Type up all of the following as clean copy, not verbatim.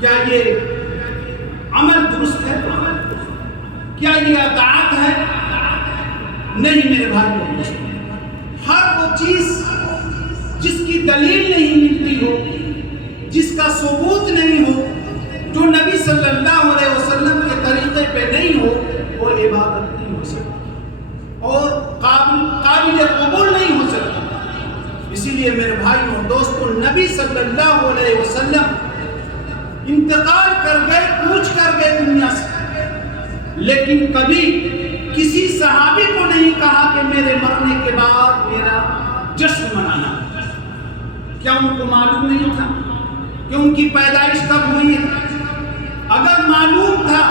کیا یہ عمل درست ہے؟ کیا یہ اطاعت ہے؟ نہیں میرے بھائی اور دوستوں، ہر وہ چیز جس کی دلیل نہیں ملتی ہو، جس کا ثبوت نہیں ہو، جو نبی صلی اللہ علیہ وسلم کے طریقے پہ نہیں ہو، وہ عبادت نہیں ہو سکتی اور قابل قبول نہیں ہو سکتی۔ اسی لیے میرے بھائی اور دوستوں، نبی صلی اللہ علیہ وسلم انتقال کر گئے، کوچ کر گئے دنیا سے، لیکن کبھی کسی صحابی کو نہیں کہا کہ میرے مرنے کے بعد میرا جشن منانا۔ کیا ان کو معلوم نہیں تھا کہ ان کی پیدائش کب ہوئی ہے؟ اگر معلوم تھا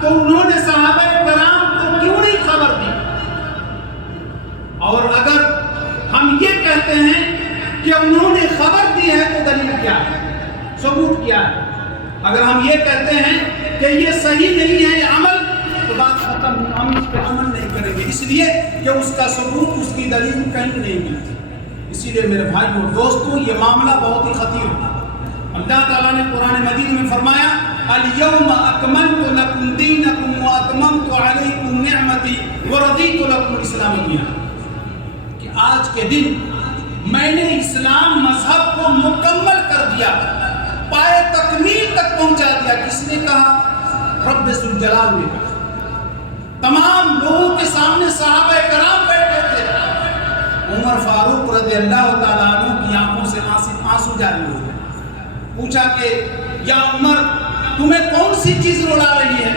تو انہوں نے صحابہ کرام کو کیوں نہیں خبر دی؟ اور اگر ہم یہ کہتے ہیں کہ انہوں نے خبر دی ہے تو دلیل کیا ہے؟ ثبوت کیا ہے؟ اگر ہم یہ کہتے ہیں کہ یہ صحیح نہیں ہے یہ عمل، تو بات ختم، ہم اس پہ عمل نہیں کریں گے، اس لیے کہ اس کا ثبوت، اس کی دلیل کہیں نہیں ملتی۔ اسی لیے میرے بھائی اور دوستوں، یہ معاملہ بہت ہی خطیر ہے۔ اللہ تعالیٰ نے قرآن مجید میں فرمایا اليوم اکملت لکم دینکم واتممت علیکم نعمتی ورضیت لکم الاسلام دینا، کہ آج کے دن میں نے اسلام مذہب کو مکمل کر دیا، پائے تکمیل تک پہنچا دیا۔ کس نے کہا؟ رب ذوالجلال نے کہا۔ تمام لوگوں کے سامنے صحابہ کرام بیٹھے تھے، عمر فاروق رضی اللہ تعالیٰ عنہ کی آنکھوں سے آنسو جاری ہو گئے۔ پوچھا کہ یا عمر تمہیں کون سی چیز رلا رہی ہے؟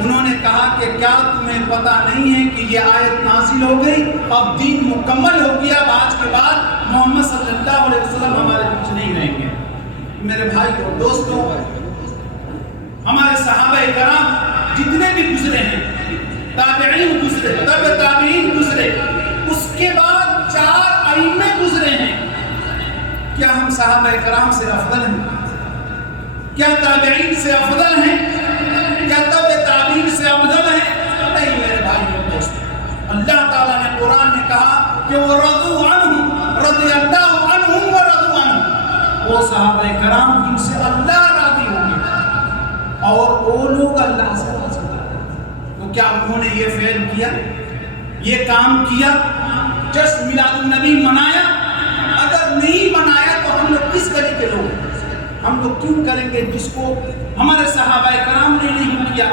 انہوں نے کہا کہ کیا تمہیں پتہ نہیں ہے کہ یہ آیت نازل ہو گئی، اب دین مکمل ہو گیا، اب آج کے بعد محمد صلی اللہ علیہ وسلم ہمارے بیچ نہیں رہیں گے۔ میرے بھائی اور دوستوں، ہمارے صحابہ کرام جتنے بھی گزرے ہیں، تابعین گزرے، تبع تابعین گزرے، اس کے بعد 4 ائمے گزرے ہیں، کیا ہم صحابہ کرام سے افضل ہیں؟ کیا تابعین سے افضل ہیں؟ کیا تبع تابعین سے افضل ہیں؟ نہیں میرے بھائی اور دوستوں، اللہ تعالیٰ نے قرآن میں کہا کہ وہ رضوا عنہ رضی اللہ عنہم ورضوا عنہ، وہ صحابہ کرام جن سے اللہ راضی ہو گئے اور وہ لوگ اللہ سے راضی ہو گئے۔ تو کیا انہوں نے یہ فعل کیا، یہ کام کیا، جشن میلاد النبی منایا؟ اگر نہیں منایا تو ہم لوگ کس گلی کے لوگ؟ ہم لوگ کیوں کریں گے جس کو ہمارے صحابہ کرام نے نہیں کیا،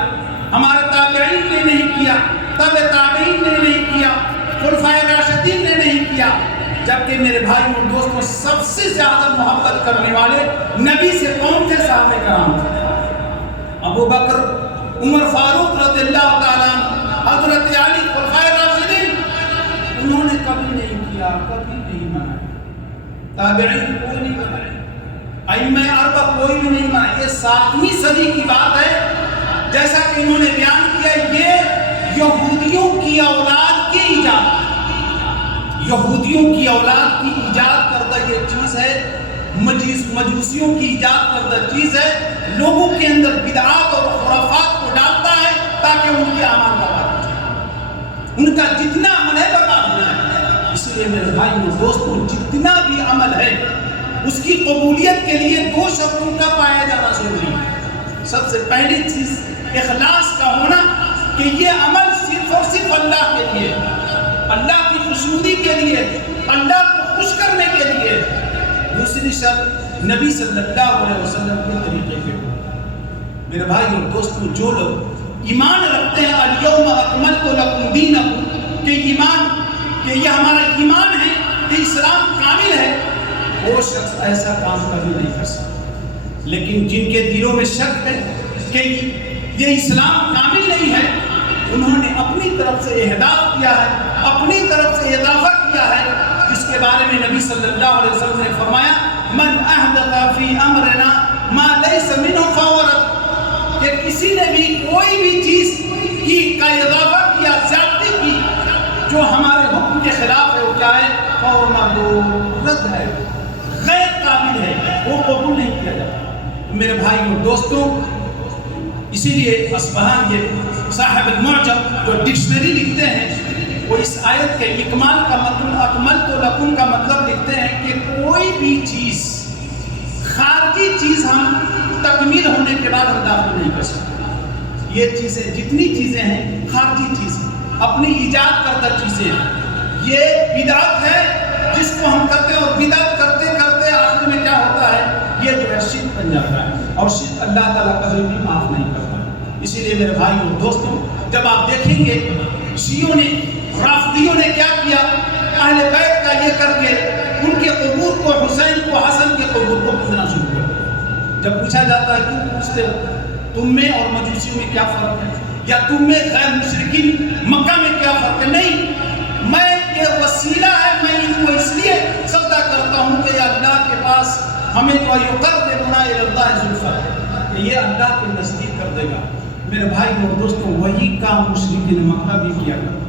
ہمارے تابعین نے نہیں کیا، تبع تابعین نے نہیں کیا، خلفائے راشدین نے نہیں کیا؟ جبکہ میرے بھائی اور دوستوں، سب سے زیادہ محبت کرنے والے نبی سے کون تھے؟ صحابہ کرام تھے۔ ابو بکر، عمر فاروق رضی اللہ تعالیٰ عنہ، حضرت علی، خلفائے راشدین، انہوں نے کبھی نہیں کیا، کبھی نہیں منایا۔ تابعین کوئی نہیں منایا، ائمہ اربع کوئی بھی نہیں منایا۔ یہ 7ویں صدی کی بات ہے، جیسا کہ انہوں نے بیان کیا، یہ یہودیوں کی اولاد کی ایجاد، یہودیوں کی اولاد کی ایجاد کردہ یہ چیز ہے، مجوسیوں کی ایجاد کردہ چیز ہے، لوگوں کے اندر بدعات اور خرافات کو ڈالتا ہے تاکہ ان کے اعمال برباد ہو جائے، ان کا جتنا عمل ہے برباد ہو جائے۔ اس لیے میرے بھائی اور دوستوں، جتنا بھی عمل ہے اس کی قبولیت کے لیے 2 شرطوں کا پایا جانا ضروری ہے۔ سب سے پہلی چیز اخلاص کا ہونا، کہ یہ عمل صرف اور صرف اللہ کے لیے، اللہ کی خوشنودی کے لیے، اللہ کو خوش کرنے کے لیے۔ دوسری شرط نبی صلی اللہ علیہ وسلم کے طریقے کے ہو۔ میرے بھائی اور دوستوں، جو لوگ ایمان رکھتے ہیں الیوم اکملت لکم دینکم، کہ ایمان، کہ یہ ہمارا ایمان ہے کہ اسلام کامل ہے، وہ شخص ایسا کام کبھی نہیں کر سکتا۔ لیکن جن کے دلوں میں شک ہے کہ یہ اسلام کامل نہیں ہے، انہوں نے اپنی طرف سے اہداف کیا ہے، اپنی طرف سے اضافہ کیا ہے، جس کے بارے میں نبی صلی اللہ علیہ وسلم نے فرمایا من احدث فی امرنا ما لیس منہ فہو رد، کہ کسی نے بھی کوئی بھی چیز کا اضافہ کیا، زیادتی کی، جو ہمارے حکم کے خلاف ہے، وہ کیا ہے؟ فہو مردود، رد ہے، غیر قابل ہے، وہ قبول نہیں کیا جاتا۔ میرے بھائی اور دوستوں، اسی لیے اصفہان یہ صاحب المعجم جو ڈکشنری لکھتے ہیں، وہ اس آیت کے اکمال کا مطلب، اکملت لکم کا مطلب لکھتے ہیں کہ کوئی بھی چیز، خارجی چیز ہم تکمیل ہونے کے بعد ہم داخل نہیں کر سکتے. یہ چیزیں جتنی چیزیں ہیں خارجی چیزیں اپنی ایجاد کردہ چیزیں ہیں. یہ بدعت ہے جس کو ہم کرتے ہیں اور بدعت کرتے کرتے آخر میں کیا ہوتا ہے یہ جو ہے شرک بن جاتا ہے اور شرک اللہ تعالیٰ کبھی بھی معاف نہیں کرتا. اسی لیے میرے بھائی اور دوستوں جب آپ دیکھیں گے شیعوں نے رافضیوں نے کیا کیا اہل بیت کا یہ کر کے ان کے قبور کو حسین کو حسن کے قبور کو پوجنا شروع کر دیا. جب پوچھا جاتا ہے کیوں پوچھتے ہو تم میں اور مجوسیوں میں کیا فرق ہے یا تم میں غیر مشرکین مکہ میں کیا فرق ہے؟ نہیں، میں یہ وسیلہ ہے، میں ان کو اس لیے سجدہ کرتا ہوں کہ اللہ کے پاس ہمیں تو یقربنا الی اللہ زلفیٰ کہ یہ اللہ کے نزدیک کر دے گا. میرے بھائی اور دوستوں وہی کام مشرکین مکہ بھی کیا کرتے.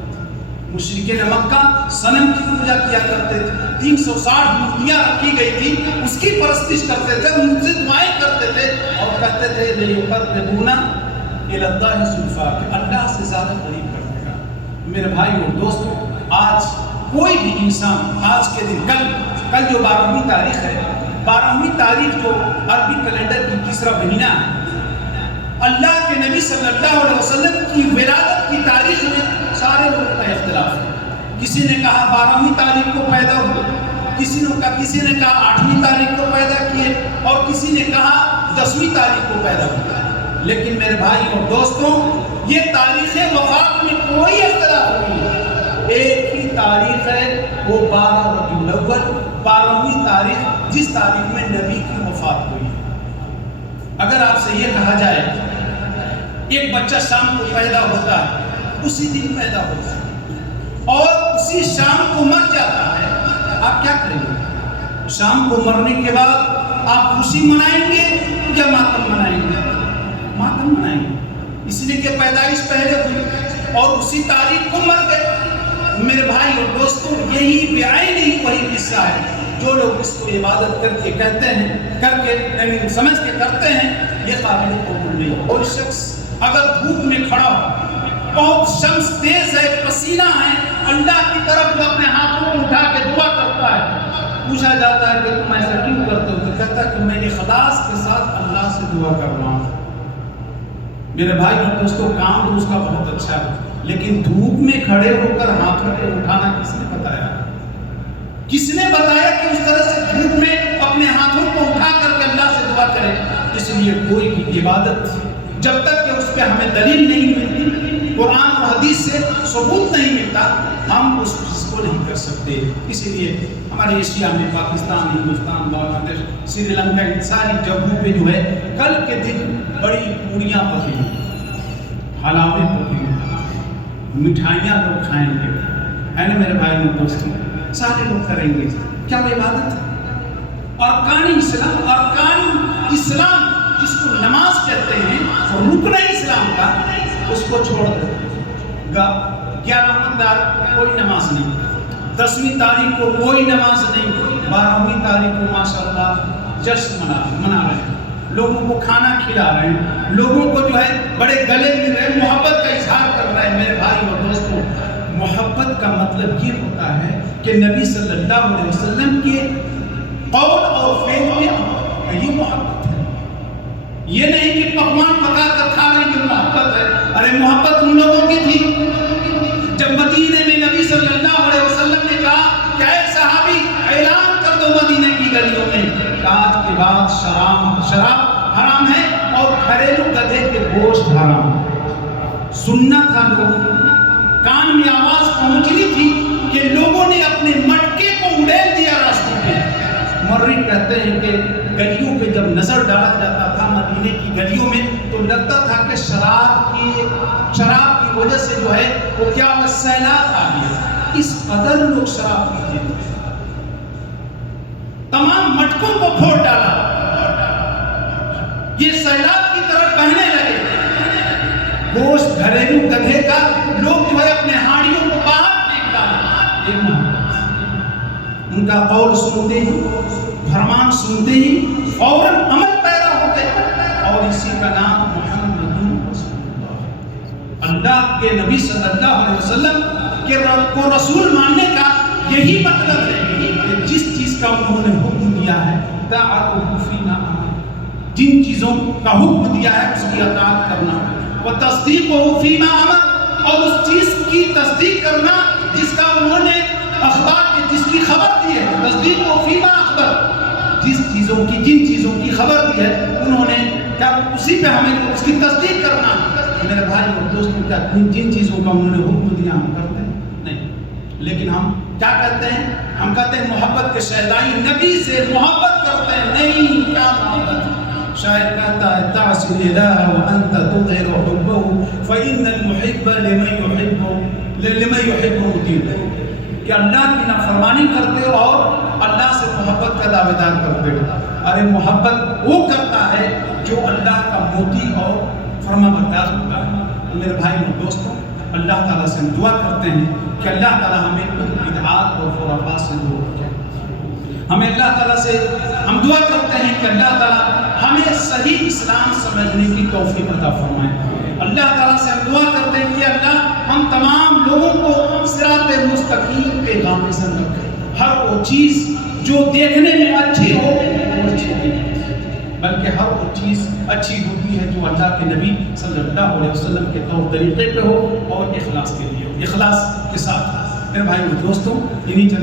مشرکین مکہ صنم کی پوجا کیا کرتے تھے، 360 مورتیاں رکھی گئی تھی، اس کی پرستش کرتے تھے، ان سے دعائیں کرتے تھے اور کہتے تھے لیقربونا الی اللہ زلفیٰ کہ اللہ سے زیادہ قریب کر دے گا. میرے بھائی اور دوستوں آج کوئی بھی انسان آج کے دن کل جو 12ویں تاریخ ہے، 12ویں تاریخ جو عربی کیلنڈر کی تیسرا مہینہ ہے، اللہ کے نبی صلی اللہ علیہ وسلم کی ولادت کی تاریخ میں سارے لوگوں کا اختلاف ہے. کسی نے کہا 12ویں تاریخ کو پیدا ہوئے، کسی نے کہا 8ویں تاریخ کو پیدا کیے اور کسی نے کہا 10ویں تاریخ کو پیدا ہوئے. لیکن میرے بھائی اور دوستوں یہ تاریخ وفات میں کوئی اختلاف نہیں ہے. ایک ہی تاریخ ہے وہ 12 ربیع الاول، 12ویں تاریخ جس تاریخ میں نبی کی وفات ہوئی. اگر آپ سے یہ کہا جائے ایک بچہ شام کو پیدا ہوتا ہے، اسی دن پیدا ہوتا ہے اور اسی شام کو مر جاتا ہے، آپ کیا کریں گے؟ شام کو مرنے کے بعد آپ خوشی منائیں گے یا ماتم منائیں گے؟ ماتم منائیں گے، اس لیے کہ پیدائش پہلے ہوئی اور اسی تاریخ کو مر گئے. میرے بھائی اور دوستوں یہی بعین ہی وہی قصہ ہے. جو لوگ اس کو عبادت کر کے کہتے ہیں یعنی سمجھ کے کرتے ہیں یہ قابل قبول نہیں. اور شخص اگر دھوپ میں کھڑا ہو، بہت شمس تیز ہے، پسینہ ہے، اللہ کی طرف جو اپنے ہاتھوں کو اٹھا کے دعا کرتا ہے، پوچھا جاتا ہے کہ تم ایسا کیوں کرتے ہو تو کہتا ہے کہ میں اخلاص کے ساتھ اللہ سے دعا کر رہا ہوں. میرے بھائی اور دوستوں کام تو اس کا بہت اچھا ہے، لیکن دھوپ میں کھڑے ہو کر ہاتھوں کو اٹھانا کس نے بتایا؟ کس نے بتایا کہ اس طرح سے دھوپ میں اپنے ہاتھوں کو اٹھا کر کے اللہ سے دعا کرے؟ اس لیے کوئی بھی عبادت جب تک کہ اس پہ ہمیں دلیل نہیں ملتی، قرآن اور حدیث سے ثبوت نہیں ملتا، ہم اس چیز کو نہیں کر سکتے. اسی لیے ہمارے ایشیا میں پاکستان، ہندوستان، بنگلہ دیش، سری لنکا، ان ساری جگہوں پہ جو ہے کل کے دن بڑی پوریاں پکی ہیں، حلاوے پکی ہیں، مٹھائیاں لوگ کھائیں گے، ہے نا میرے بھائی اور دوستوں؟ سارے لوگ کریں گے. کیا وہ عبادت ہے؟ ارکان اسلام جس کو نماز کہتے ہیں رکن اسلام کا، اس کو چھوڑ دے گا. 11 دار کوئی نماز نہیں، 10ویں تاریخ کو کوئی نماز نہیں، 12ویں تاریخ کو ماشاءاللہ جشن منا رہے ہیں، لوگوں کو کھانا کھلا رہے ہیں، لوگوں کو جو ہے بڑے گلے مل رہے ہیں، محبت کا اظہار کر رہے ہیں. میرے بھائی اور دوستوں محبت کا مطلب یہ ہوتا ہے کہ نبی صلی اللہ علیہ وسلم کے قول اور فعل میں یہ محبت ہے. یہ نہیں کہ پکوان پکا کر کھا رہے ہیں محبت ہے. ارے محبت ان لوگوں کی تھی جب مدینے میں نبی صلی اللہ علیہ وسلم نے کہا کہ اے صحابی اعلان کر دو مدینے کی گلیوں میں کہ آج کے بعد شراب حرام ہے اور گھریلو گدھے کے گوشت حرام ہے. سننا تھا لوگوں، کان میں آواز پہنچنی تھی کہ لوگوں نے اپنے مٹکے کو اڑیل دیا راستوں پہ. مرری کہتے ہیں کہ گلیوں پہ جب نظر ڈالا جاتا تھا مدینے کی گلیوں میں تو لگتا تھا کہ شراب کی وجہ سے جو ہے وہ کیا سیلاب آ گیا. اس قدر لوگ شراب پیتے تھے، تمام مٹکوں کو پھوڑ ڈالا، یہ سیلاب کی طرف بہنے لگے. گوشت گھریلو گدھے کا لوگ جو ہے اپنے ہاڑیوں کو باہر پھینک ڈالے. یہ محبت، ان کا قول سنتے ہی، فرمان سنتے ہی فوراً عمل پیدا ہوتے اور اسی کا نام محمد رسول اللہ. اللہ کے نبی صلی اللہ علیہ وسلم کے کو رسول ماننے کا یہی مطلب ہے کہ جس چیز کا انہوں نے حکم دیا ہے طاعتہ فیما امر، جن چیزوں کا حکم دیا ہے اس کی اطاعت کرنا، وتصدیقہ فیما امر، اور اس چیز کی تصدیق کرنا جس کا انہوں نے اخبار کی، جس کی خبر دی ہے، تصدیقہ فیما اخبر، جن چیزوں کی خبر دی ہے انہوں نے کیا اسی پہ ہمیں اس کی تصدیق کرنا۔ میرے بھائی اور دوستوں، کیا جن چیزوں کا انہوں نے حکم دیا ہم کرتے ہیں؟ نہیں، لیکن ہم کیا کہتے ہیں؟ ہم کہتے ہیں محبت کے شہدائی نبی سے محبت کرتے ہیں۔ نہیں، کیا محبت؟ شاعر کہتا ہے تعصی الہ وانت تظہر حبہ فإن المحب لمن يحب مطیع، کہ اللہ کی نافرمانی کرتے ہو اور اللہ سے محبت کا دعوے دار کرتے ہو۔ ارے محبت وہ کرتا ہے جو اللہ کا موتی اور فرما بردار ہوتا ہے۔ میرے بھائی اور دوستوں، اللہ تعالیٰ سے ہم دعا کرتے ہیں کہ اللہ تعالیٰ ہمیں بدعات اور خرافات سے دور رکھے۔ ہمیں اللہ تعالیٰ سے ہم دعا کرتے ہیں کہ اللہ تعالیٰ ہمیں صحیح اسلام سمجھنے کی توفیق عطا فرمائے۔ اللہ تعالیٰ سے ہم دعا کرتے ہیں کہ اللہ ہم تمام لوگوں کو صراط مستقیم پہ گامزن رکھے۔ ہر وہ چیز جو دیکھنے میں اچھی ہو وہ اچھی نہیں ہے، بلکہ ہر وہ چیز اچھی ہوتی ہے جو اللہ کے نبی صلی اللہ علیہ وسلم کے طور طریقے پہ ہو اور اخلاص کے لیے ہو، اخلاص کے ساتھ۔ میرے بھائی اور دوستوں، انہی